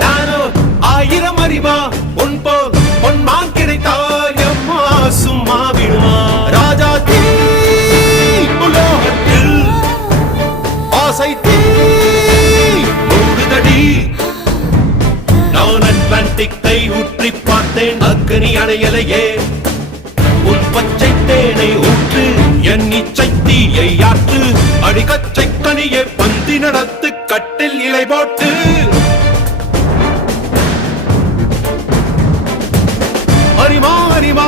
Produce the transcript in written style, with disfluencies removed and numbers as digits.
நானோ ஆயிரம் அறிவா உன் போல் பொன்மான் கிடைத்தால் எம்மா சும்மா விடுமா ராஜா தீ உலோகத்தில் ஆசை தீ மூடுதடி நான் அட்லாண்டிக்கை ஊற்றி பார்த்தேன் அக்னி அணையலையே உன் பச்சை தேனை ஊற்று என் இச்சை தீயை ஆற்று அடிகச்சை கனியை பந்தி நடத்து கட்டில் இலை போட்டு அறிமா அறிமா